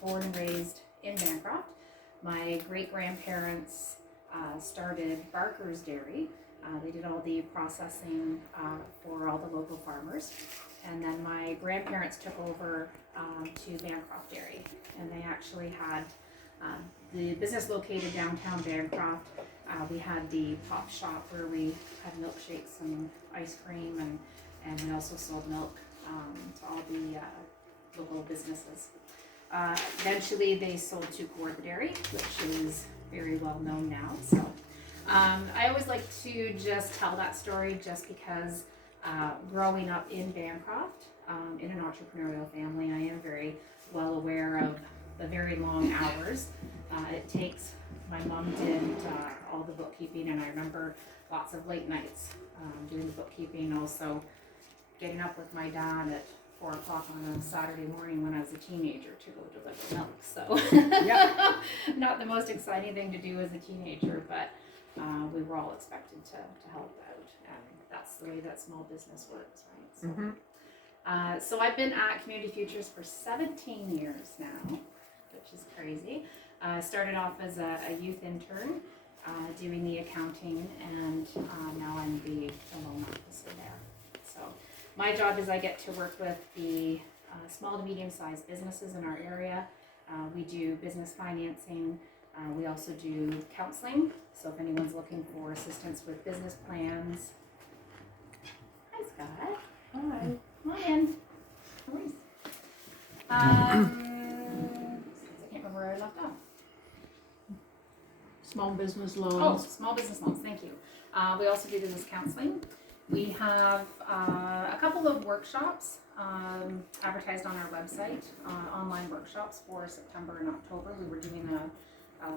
born and raised in Bancroft. My great-grandparents started Barker's Dairy. They did all the processing for all the local farmers. And then my grandparents took over to Bancroft Dairy. And they actually had the business located downtown Bancroft. We had the pop shop where we had milkshakes and ice cream, and we also sold milk to all the local businesses. Eventually they sold to Gordon Dairy, which is very well known now. So I always like to just tell that story just because growing up in Bancroft, in an entrepreneurial family, I am very well aware of the very long hours it takes. My mom did all the bookkeeping, and I remember lots of late nights doing the bookkeeping, also getting up with my dad at 4 o'clock on a Saturday morning when I was a teenager to go deliver milk. So Yeah. not the most exciting thing to do as a teenager, but we were all expected to help out, and that's the way that small business works, right? So, so I've been at Community Futures for 17 years now, which is crazy. I started off as a youth intern doing the accounting, and now I'm the loan officer there. So my job is I get to work with the small to medium-sized businesses in our area. We do business financing. We also do counseling. So if anyone's looking for assistance with business plans. Hi, Scott. Hi. Come on in. No worries. I can't remember where I left off. Small business Oh, loans. small business loans, thank you. We also do business counseling. We have a couple of workshops advertised on our website, online workshops for September and October. We were doing a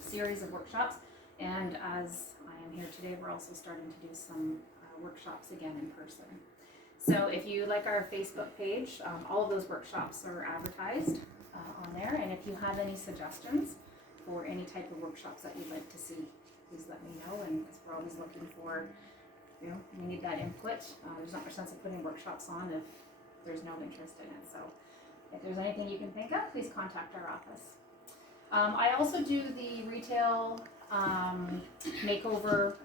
series of workshops, and as I am here today, we're also starting to do some workshops again in person. So if you like our Facebook page, all of those workshops are advertised on there, and if you have any suggestions for any type of workshops that you'd like to see, please let me know, and because we're always looking for, we need that input. There's not much sense of putting workshops on if there's no interest in it. So if there's anything you can think of, please contact our office. I also do the retail makeover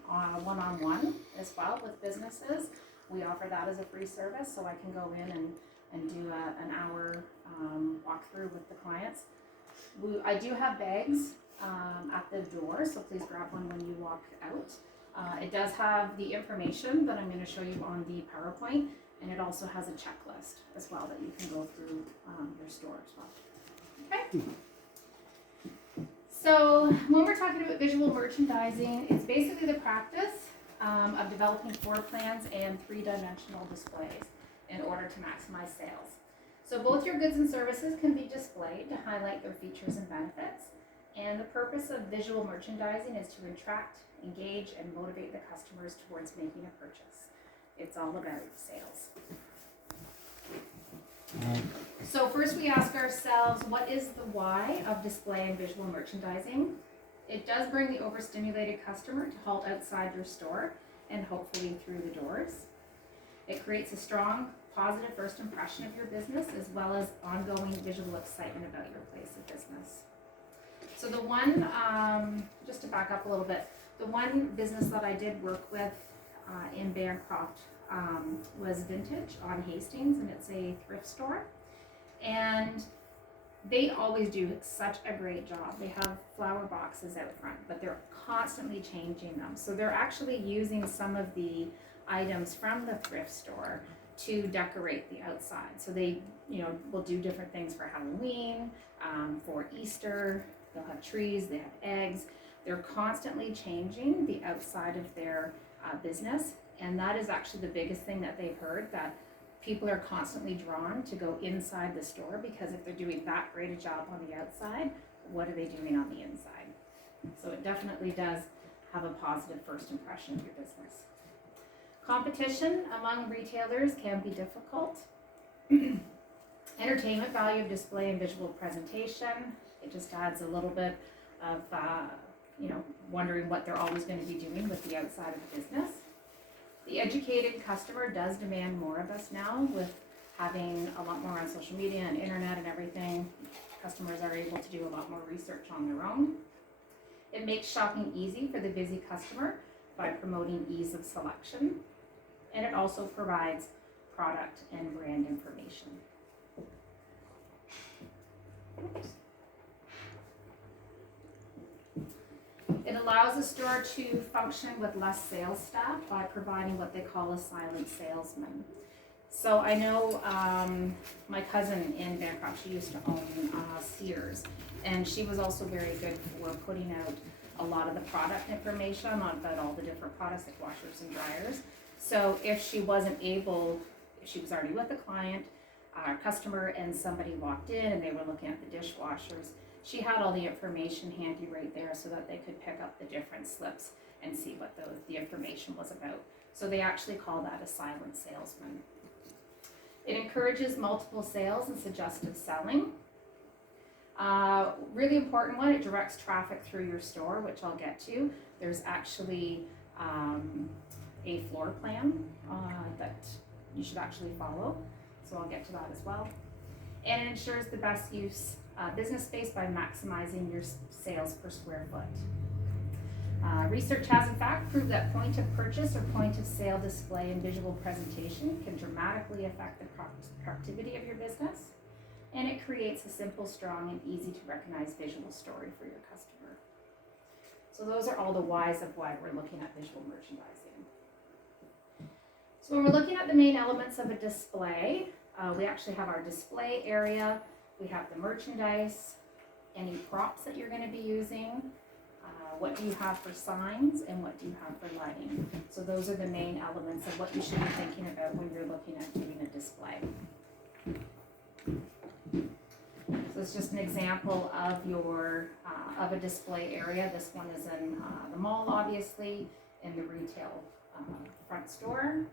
one-on-one as well with businesses. We offer that as a free service, so I can go in and do an hour walkthrough with the clients. I do have bags at the door, so please grab one when you walk out. It does have the information that I'm going to show you on the PowerPoint, and it also has a checklist as well that you can go through your store as well. Okay? So when we're talking about visual merchandising, it's basically the practice of developing floor plans and three-dimensional displays in order to maximize sales. So both your goods and services can be displayed to highlight their features and benefits. And the purpose of visual merchandising is to attract, engage, and motivate the customers towards making a purchase. It's all about sales. So first we ask ourselves, what is the why of display and visual merchandising? It does bring the overstimulated customer to halt outside your store and hopefully through the doors. It creates a strong, positive first impression of your business, as well as ongoing visual excitement about your place of business. So the one, just to back up a little bit, the one business that I did work with in Bancroft was Vintage on Hastings, and it's a thrift store. And they always do such a great job. They have flower boxes out front, but they're constantly changing them. So they're actually using some of the items from the thrift store to decorate the outside. So they, will do different things for Halloween, for Easter. They'll have trees, they have eggs. They're constantly changing the outside of their business, and that is actually the biggest thing that they've heard, that people are constantly drawn to go inside the store, because if they're doing that great a job on the outside, what are they doing on the inside? So it definitely does have a positive first impression of your business. Competition among retailers can be difficult. Entertainment value of display and visual presentation. It just adds a little bit of, wondering what they're always going to be doing with the outside of the business. The educated customer does demand more of us now, with having a lot more on social media and internet and everything. customers are able to do a lot more research on their own. It makes shopping easy for the busy customer by promoting ease of selection. And it also provides product and brand information. It allows the store to function with less sales staff by providing what they call a silent salesman. So I know my cousin in Bancroft, she used to own Sears, and she was also very good for putting out a lot of the product information about all the different products like washers and dryers. So if she wasn't able, if she was already with a client, customer, and somebody walked in and they were looking at the dishwashers, she had all the information handy right there so that they could pick up the different slips and see what the information was about. So they actually call that a silent salesman. It encourages multiple sales and suggestive selling. Really important one, it directs traffic through your store, which I'll get to. There's actually a floor plan that you should actually follow, so I'll get to that as well. And it ensures the best use business space by maximizing your sales per square foot. Research has in fact proved that point of purchase or point of sale display and visual presentation can dramatically affect the productivity of your business, and it creates a simple, strong, and easy to recognize visual story for your customer. So those are all the whys of why we're looking at visual merchandising. So when we're looking at the main elements of a display, we actually have our display area, we have the merchandise, any props that you're going to be using, what do you have for signs, and what do you have for lighting. So those are the main elements of what you should be thinking about when you're looking at doing a display. So it's just an example of your of a display area. This one is in the mall, obviously, in the retail front store.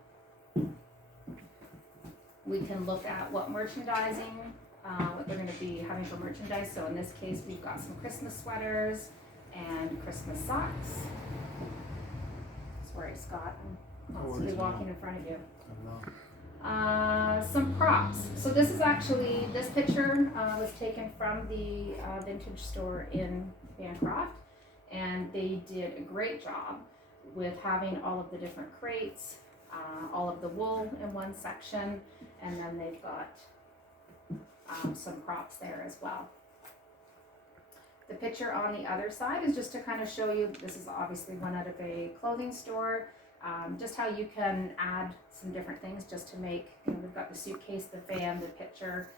We can look at what merchandising, what they're going to be having for merchandise. So in this case, we've got some Christmas sweaters and Christmas socks. Sorry, Scott, I'm constantly walking in front of you. Some props. So this is actually, this picture was taken from the vintage store in Bancroft, and they did a great job with having all of the different crates, all of the wool in one section, and then they've got some props there as well. The picture on the other side is just to kind of show you, this is obviously one out of a clothing store, just how you can add some different things just to make, we've got the suitcase, the fan, the picture,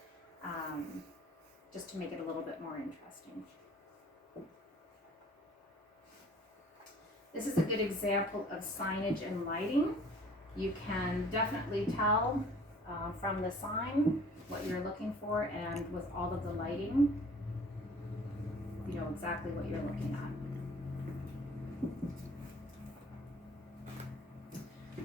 just to make it a little bit more interesting. This is a good example of signage and lighting. You can definitely tell from the sign what you're looking for, and with all of the lighting, you know exactly what you're looking at.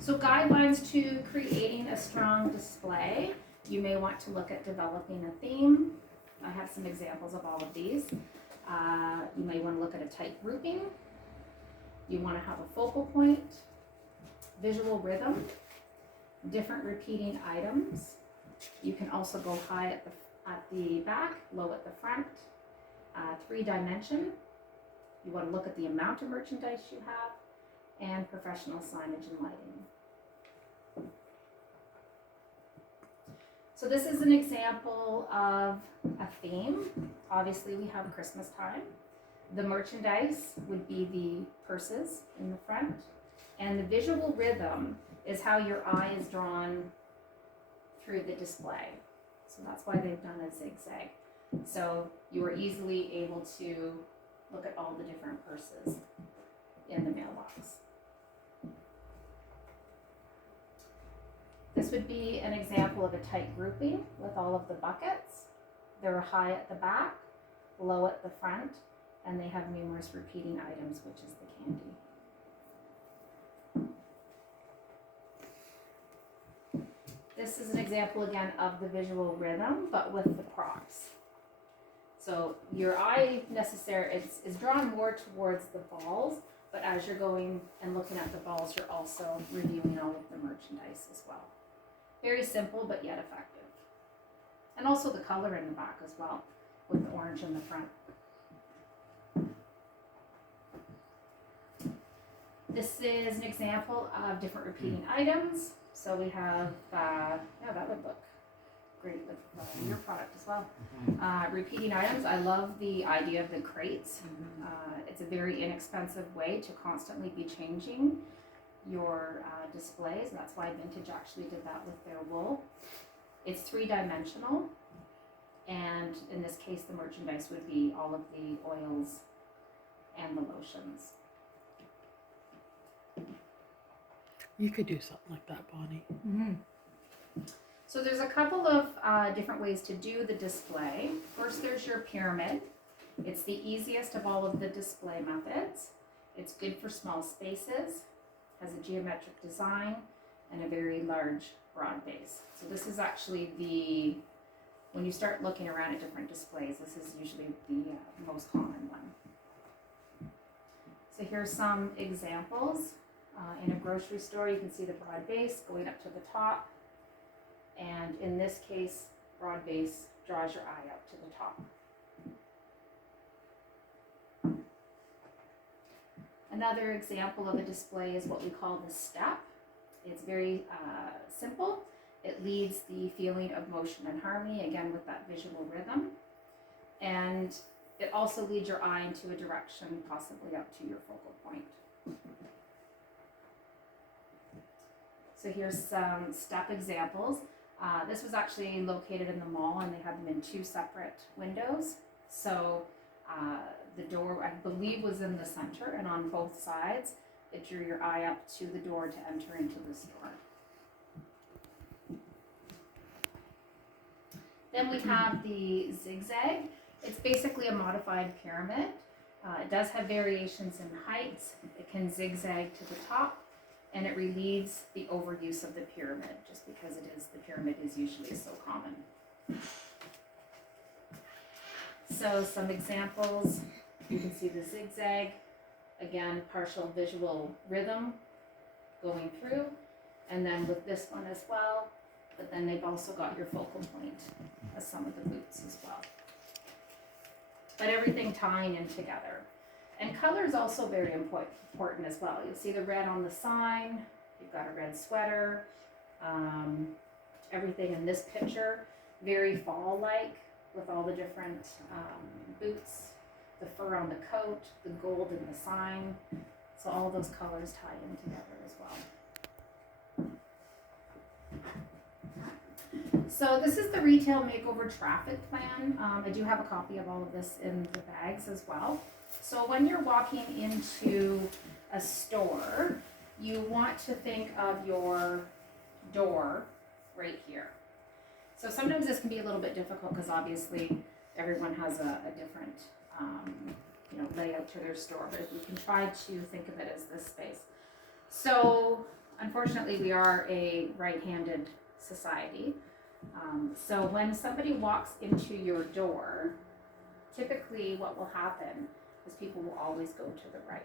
So guidelines to creating a strong display. You may want to look at developing a theme. I have some examples of all of these. You may want to look at a tight grouping. You want to have a focal point, visual rhythm, different repeating items. You can also go high at the back, low at the front. 3-dimension. You want to look at the amount of merchandise you have, and professional signage and lighting. So this is an example of a theme. Obviously we have Christmas time. The merchandise would be the purses in the front, and the visual rhythm is how your eye is drawn through the display. So that's why they've done a zigzag. So you are easily able to look at all the different purses in the mailbox. This would be an example of a tight grouping with all of the buckets. They're high at the back, low at the front, and they have numerous repeating items, which is the candy. This is an example again of the visual rhythm, but with the props. So your eye is drawn more towards the balls, but as you're going and looking at the balls, you're also reviewing all of the merchandise as well. Very simple, but yet effective. And also the color in the back as well. with the orange in the front. This is an example of different repeating items. So we have, yeah, that would look great with your product as well. Repeating items, I love the idea of the crates. It's a very inexpensive way to constantly be changing your displays. That's why Vintage actually did that with their wool. It's 3-dimensional, and in this case the merchandise would be all of the oils and the lotions. You could do something like that, Bonnie. So there's a couple of different ways to do the display. First, there's your pyramid. It's the easiest of all of the display methods. It's good for small spaces, has a geometric design, and a very large broad base. So this is actually when you start looking around at different displays, this is usually the most common one. So here's some examples. In a grocery store, you can see the broad base going up to the top. And in this case, broad base draws your eye up to the top. Another example of a display is what we call the step. It's very simple. It leads the feeling of motion and harmony, again with that visual rhythm. And it also leads your eye into a direction, possibly up to your focal point. So here's some step examples. This was actually located in the mall, and they had them in 2 separate windows. So the door, I believe, was in the center, and on both sides, it drew your eye up to the door to enter into the store. Then we have the zigzag. It's basically a modified pyramid. It does have variations in heights. It can zigzag to the top, and it relieves the overuse of the pyramid, just because the pyramid is usually so common. So some examples, you can see the zigzag, again, partial visual rhythm going through, and then with this one as well, but then they've also got your focal point as some of the boots as well. But everything tying in together. And color is also very important as well. You'll see the red on the sign, you've got a red sweater, everything in this picture, very fall-like with all the different boots, the fur on the coat, the gold in the sign. So all those colors tie in together as well. So this is the Retail Makeover Traffic Plan. I do have a copy of all of this in the bags as well. So when you're walking into a store, you want to think of your door right here. So sometimes this can be a little bit difficult because obviously everyone has a different layout to their store, but you can try to think of it as this space. So unfortunately we are a right-handed society. So when somebody walks into your door, typically what will happen is people will always go to the right.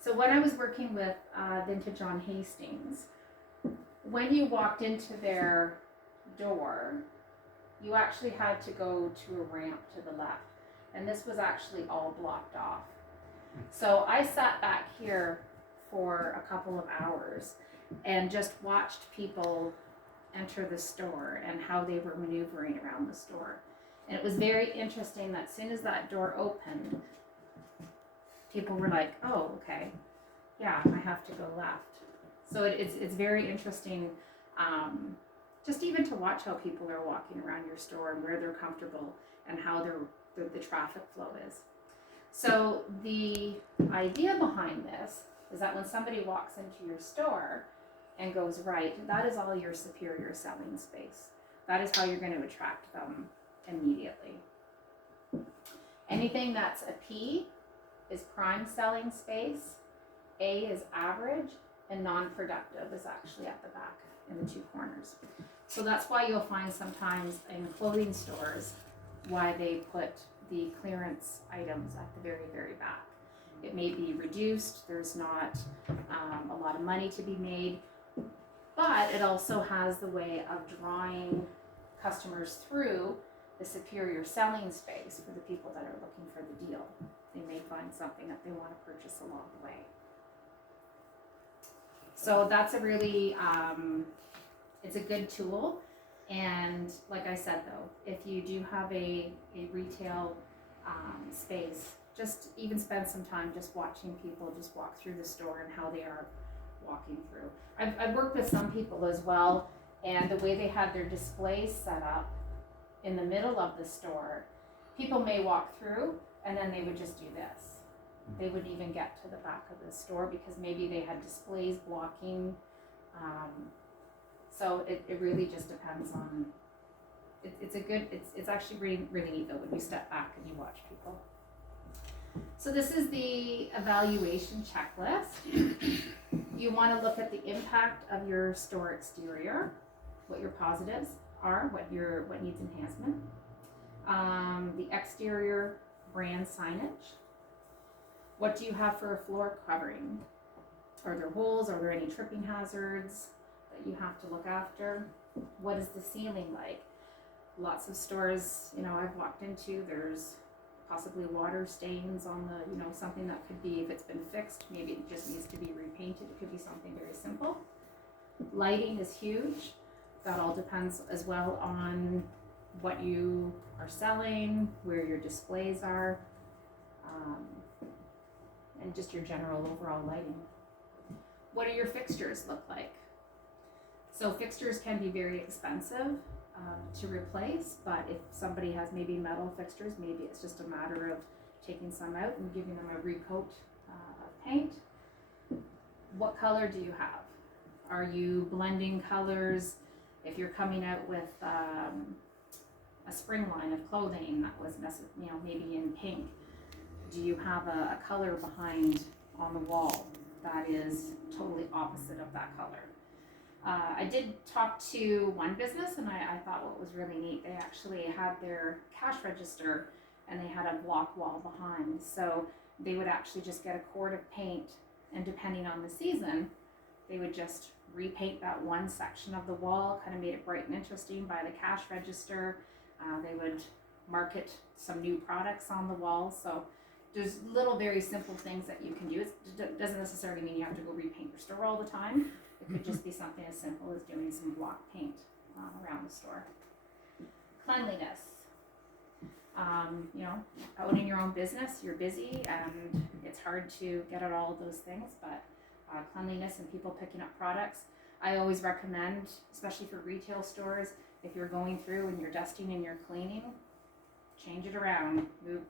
So when I was working with Vintage on Hastings, when you walked into their door, you actually had to go to a ramp to the left. And this was actually all blocked off. So I sat back here for a couple of hours and just watched people enter the store and how they were maneuvering around the store. And it was very interesting that as soon as that door opened, people were like, oh, okay, yeah, I have to go left. So it's very interesting, just even to watch how people are walking around your store and where they're comfortable and how the traffic flow is. So the idea behind this is that when somebody walks into your store and goes right, that is all your superior selling space. That is how you're going to attract them immediately. Anything that's a P is prime selling space, A is average, and non-productive is actually at the back in the 2 corners. So that's why you'll find sometimes in clothing stores why they put the clearance items at the very, very back. It may be reduced, there's not a lot of money to be made, but it also has the way of drawing customers through the superior selling space for the people that are looking for the deal. They may find something that they want to purchase along the way. So that's a really, it's a good tool. And like I said though, if you do have a retail space, just even spend some time just watching people just walk through the store and how they are walking through. I've worked with some people as well, and the way they had their displays set up in the middle of the store, people may walk through and then they would just do this. They wouldn't even get to the back of the store because maybe they had displays blocking. So it really just depends on, it's actually really, really neat though when you step back and you watch people. So this is the evaluation checklist. You want to look at the impact of your store exterior, what your positives are, what needs enhancement. The exterior brand signage. What do you have for a floor covering? Are there holes? Are there any tripping hazards that you have to look after? What is the ceiling like? Lots of stores, I've walked into, there's possibly water stains on the, something that could be, if it's been fixed, maybe it just needs to be repainted. It could be something very simple. Lighting is huge. That all depends as well on what you are selling, where your displays are, and just your general overall lighting. What do your fixtures look like? So fixtures can be very expensive to replace, but if somebody has maybe metal fixtures, maybe it's just a matter of taking some out and giving them a recoat of paint. What color do you have? Are you blending colors? If you're coming out with a spring line of clothing that was maybe in pink, do you have a color behind on the wall that is totally opposite of that color? I did talk to one business, and I thought what was really neat, they actually had their cash register and they had a block wall behind. So they would actually just get a quart of paint, and depending on the season, they would just repaint that one section of the wall, kind of made it bright and interesting by the cash register. They would market some new products on the wall. So there's little very simple things that you can do. It doesn't necessarily mean you have to go repaint your store all the time. It could just be something as simple as doing some block paint around the store. Cleanliness. Owning your own business, you're busy and it's hard to get at all of those things, but cleanliness and people picking up products. I always recommend, especially for retail stores, if you're going through and you're dusting and you're cleaning, change it around. Move,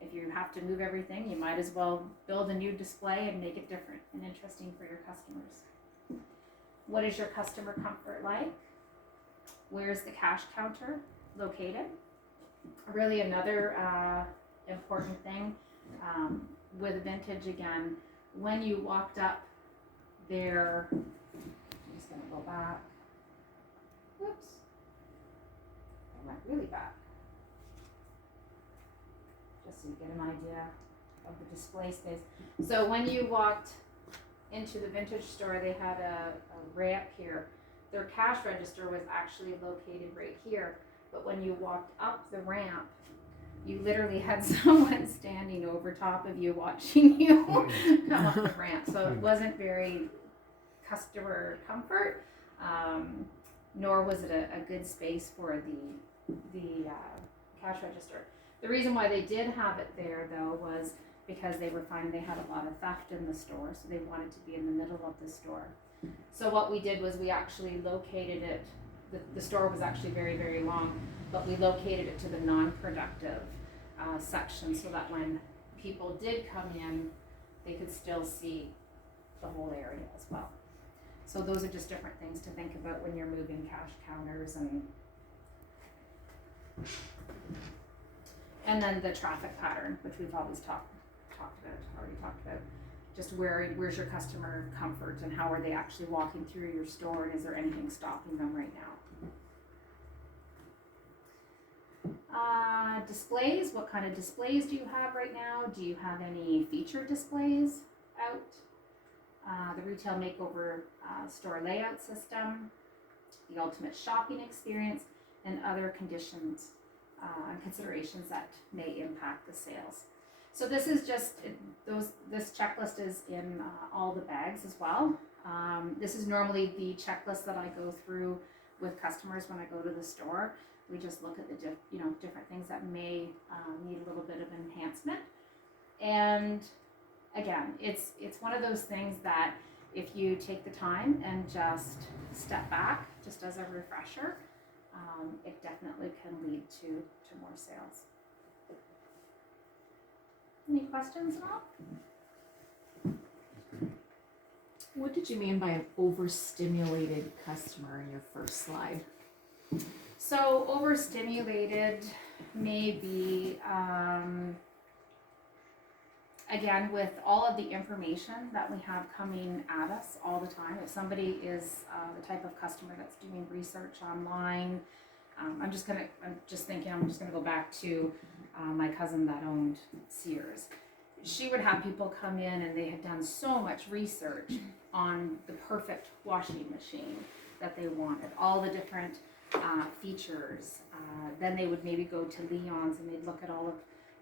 if you have to move everything, you might as well build a new display and make it different and interesting for your customers. What is your customer comfort like? Where's the cash counter located? Really another important thing with vintage, again, when you walked up there, I'm just going to go back. Whoops. I went really back. Just so you get an idea of the display space. So when you walked into the vintage store, they had a ramp here. Their cash register was actually located right here. But when you walked up the ramp, you literally had someone standing over top of you watching you come up the ramp. So it wasn't very customer comfort, nor was it a good space for the cash register. The reason why they did have it there, though, was because they were finding they had a lot of theft in the store, so they wanted to be in the middle of the store. So what we did was we actually located it, the store was actually very, very long, but we located it to the non-productive section so that when people did come in, they could still see the whole area as well. So those are just different things to think about when you're moving cash counters. And then the traffic pattern, which we've already talked about. Just where's your customer comfort and how are they actually walking through your store, and is there anything stopping them right now? Displays, what kind of displays do you have right now? Do you have any featured displays out? The Retail Makeover store layout system, the ultimate shopping experience, and other conditions considerations that may impact the sales. So this is just this checklist is in all the bags as well. This is normally the checklist that I go through with customers when I go to the store. We just look at the different things that may need a little bit of enhancement. And again, it's one of those things that if you take the time and just step back, just as a refresher, it definitely can lead to more sales. Any questions at all? What did you mean by an overstimulated customer in your first slide? So overstimulated may be, again, with all of the information that we have coming at us all the time. If somebody is the type of customer that's doing research online, I'm just gonna go back to my cousin that owned Sears. She would have people come in and they had done so much research on the perfect washing machine that they wanted, all the different features. Then they would maybe go to Leon's and they'd look at all of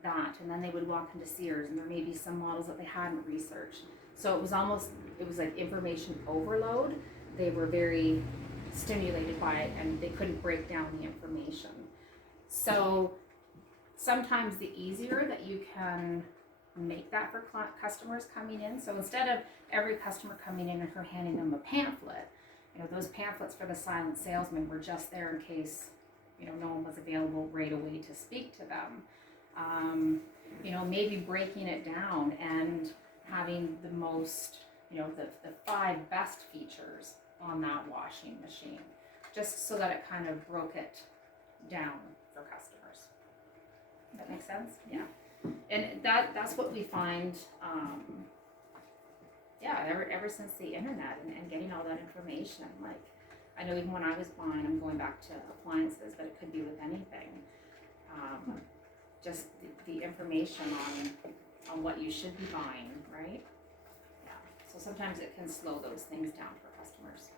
that, and then they would walk into Sears and there may be some models that they hadn't researched. So it was like information overload. They were very stimulated by it and they couldn't break down the information. So sometimes the easier that you can make that for customers coming in. So instead of every customer coming in and her handing them a pamphlet, those pamphlets for the silent salesman were just there in case, no one was available right away to speak to them. Maybe breaking it down and having the most, the 5 best features on that washing machine, just so that it kind of broke it down for customers. That makes sense? Yeah. And that's what we find, ever since the internet and getting all that information. Like, I know even when I was buying, I'm going back to appliances, but it could be with anything. Just the information on what you should be buying, right? Yeah. So sometimes it can slow those things down for customers.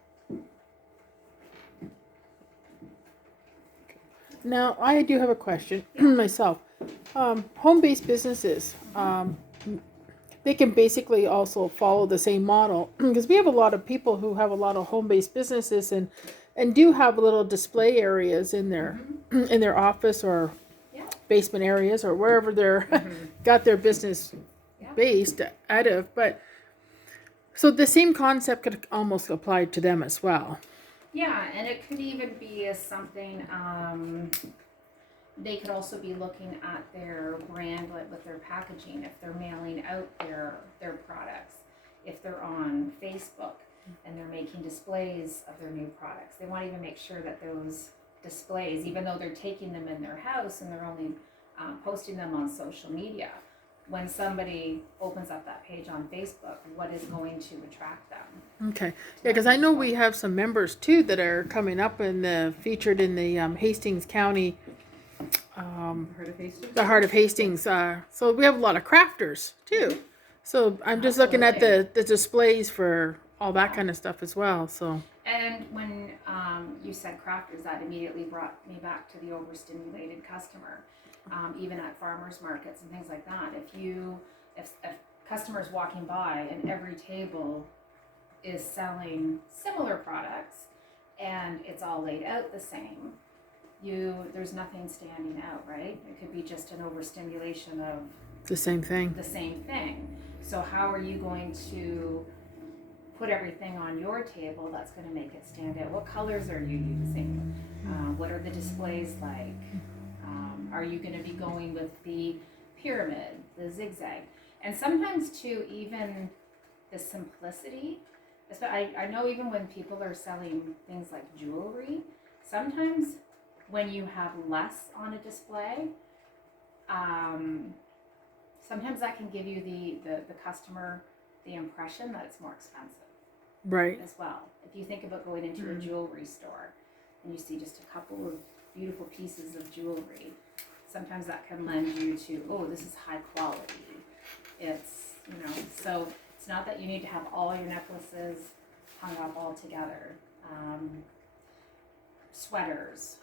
Now, I do have a question myself. Home-based businesses, they can basically also follow the same model, because we have a lot of people who have a lot of home-based businesses and do have little display areas in their in their office or basement areas or wherever they're got their business based out of. But so the same concept could almost apply to them as well. Yeah, and it could even be as something, they could also be looking at their brand, like with their packaging, if they're mailing out their products, if they're on Facebook and they're making displays of their new products. They want to even make sure that those displays, even though they're taking them in their house and they're only posting them on social media, when somebody opens up that page on Facebook, what is going to attract them? Okay. Yeah, because I know we have some members too that are coming up and featured in the Hastings County, the Heart of Hastings. So we have a lot of crafters too. So I'm just looking at the displays for all that kind of stuff as well. So. And when you said crafters, that immediately brought me back to the overstimulated customer. Even at farmers markets and things like that, if customers walking by and every table is selling similar products and it's all laid out the same, there's nothing standing out, right? It could be just an overstimulation of the same thing. So how are you going to put everything on your table that's going to make it stand out? What colors are you using? What are the displays like? Are you going to be going with the pyramid, the zigzag? And sometimes too, even the simplicity. I know even when people are selling things like jewelry, sometimes when you have less on a display, sometimes that can give you the customer the impression that it's more expensive. Right. As well. If you think about going into a jewelry store and you see just a couple of beautiful pieces of jewelry, sometimes that can lend you to, oh, this is high quality. It's, so it's not that you need to have all your necklaces hung up all together. Sweaters,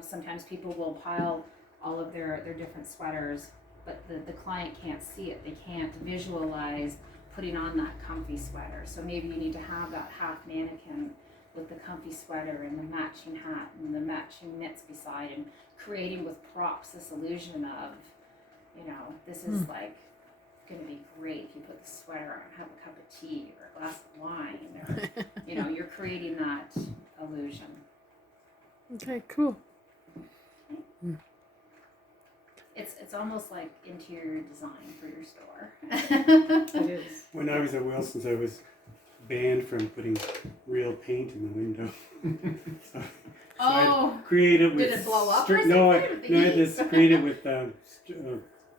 sometimes people will pile all of their different sweaters, but the client can't see it. They can't visualize putting on that comfy sweater. So maybe you need to have that half mannequin with the comfy sweater and the matching hat and the matching knits beside, and creating with props this illusion of, this is like going to be great if you put the sweater on, have a cup of tea or a glass of wine, or, you're creating that illusion. Okay, cool. It's almost like interior design for your store. It is. When I was at Wilson's, I was banned from putting real paint in the window. so Oh, I created with did it blow up or no, something? I had this created with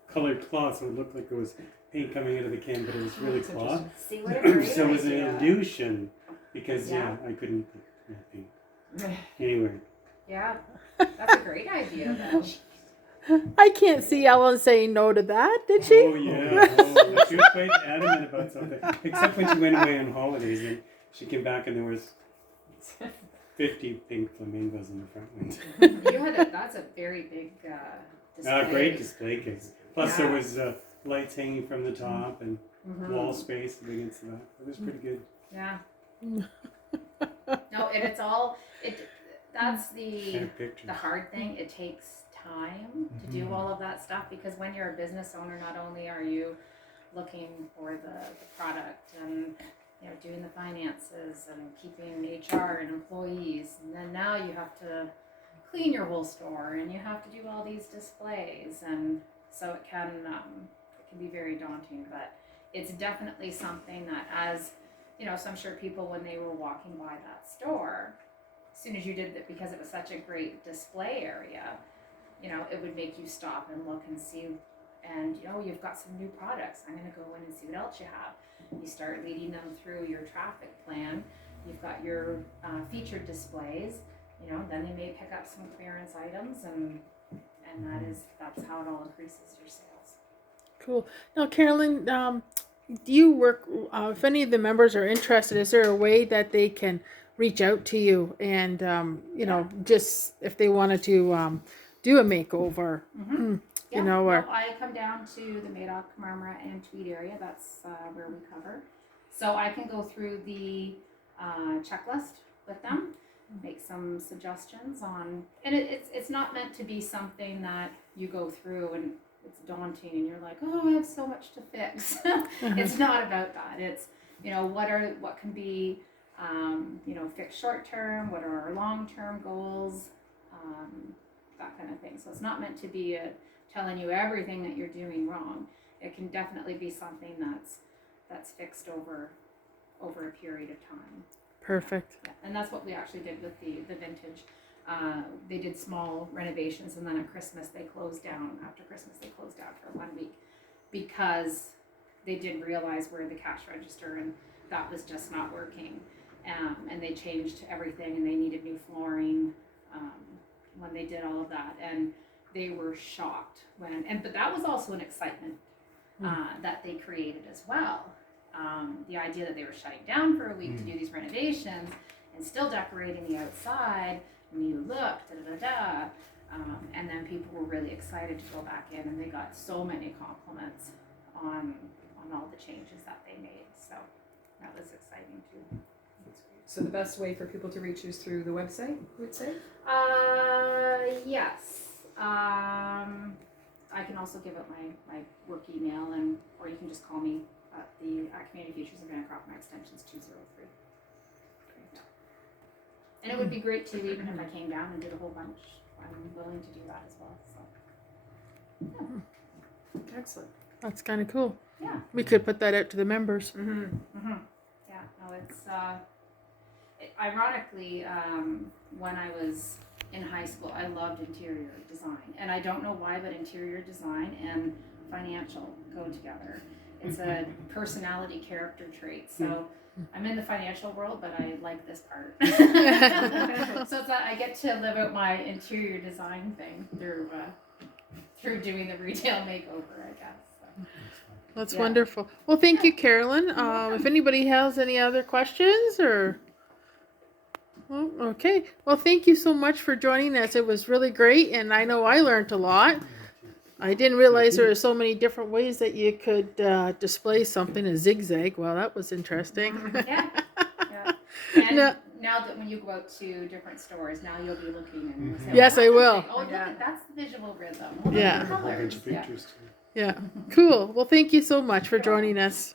colored cloth, so it looked like it was paint coming out of the can, but it was really That's cloth. see what a great So it was an idea. illusion because Yeah. I couldn't put real paint. Anyway, Yeah, that's a great idea though. I can't see Ellen saying no to that, did she? oh yeah, she was quite adamant about something. Except when she went away on holidays, and she came back and there was 50 pink flamingos in the front window. That's a very big display. Great display case. Plus there Yeah. was lights hanging from the top and Mhm. wall space against the back. It was pretty good. Yeah. No, and it's all that's I the have pictures. hard thing. It takes time to do all of that stuff, because when you're a business owner, not only are you looking for the product and doing the finances and keeping HR and employees, and then now you have to clean your whole store and you have to do all these displays, and so it can be very daunting. But it's definitely something that, as so I'm sure people, when they were walking by that store, as soon as you did that, because it was such a great display area, it would make you stop and look and see, and you've got some new products. I'm going to go in and see what else you have. You start leading them through your traffic plan. You've got your featured displays. Then they may pick up some clearance items, and that's how it all increases your sales. Cool. Now, Carolyn, do you work, if any of the members are interested, is there a way that they can reach out to you and, just if they wanted to do a makeover, Yeah, or... no, I come down to the Madoc, Marmora, and Tweed area. That's where we cover. So I can go through the checklist with them, make some suggestions on, and it's not meant to be something that you go through and it's daunting and you're like, oh, I have so much to fix. It's not about that. It's what can be fixed short term, what are our long term goals, that kind of thing. So it's not meant to be telling you everything that you're doing wrong. It can definitely be something that's fixed over a period of time. Perfect. Yeah. And that's what we actually did with the vintage. They did small renovations, and then at Christmas they closed down. After Christmas they closed down for 1 week because they did realize where the cash register, and that was just not working. And they changed everything, and they needed new flooring when they did all of that. And they were shocked but that was also an excitement that they created as well. The idea that they were shutting down for a week to do these renovations and still decorating the outside, new look, and then people were really excited to go back in, and they got so many compliments on all the changes that they made. So that was exciting too. So the best way for people to reach you is through the website, you would say? Yes. I can also give out my work email, or you can just call me at Community Futures in Bancroft. My extension's 203. Yeah. And it would be great too, even if I came down and did a whole bunch. I'm willing to do that as well. So. Yeah. Excellent. That's kind of cool. Yeah. We could put that out to the members. Mm-hmm. Yeah. No, it's ironically, when I was in high school, I loved interior design, and I don't know why, but interior design and financial go together. It's a personality character trait. So I'm in the financial world, but I like this part. So it's that I get to live out my interior design thing through doing the retail makeover, I guess. So. That's Yeah. wonderful. Well, thank you, Carolyn. If anybody has any other questions or... Well, okay. Well, thank you so much for joining us. It was really great, and I know I learned a lot. I didn't realize there were so many different ways that you could display something, a zigzag. Well, that was interesting. Yeah. Yeah. And No. now that when you go out to different stores, now you'll be looking and you'll say, Yes, "Oh, I will. Oh, look Yeah. at that's the visual rhythm. Oh, look Yeah. at the A whole bunch colors." of Yeah. pictures too. Yeah, cool. Well, thank you so much for joining us.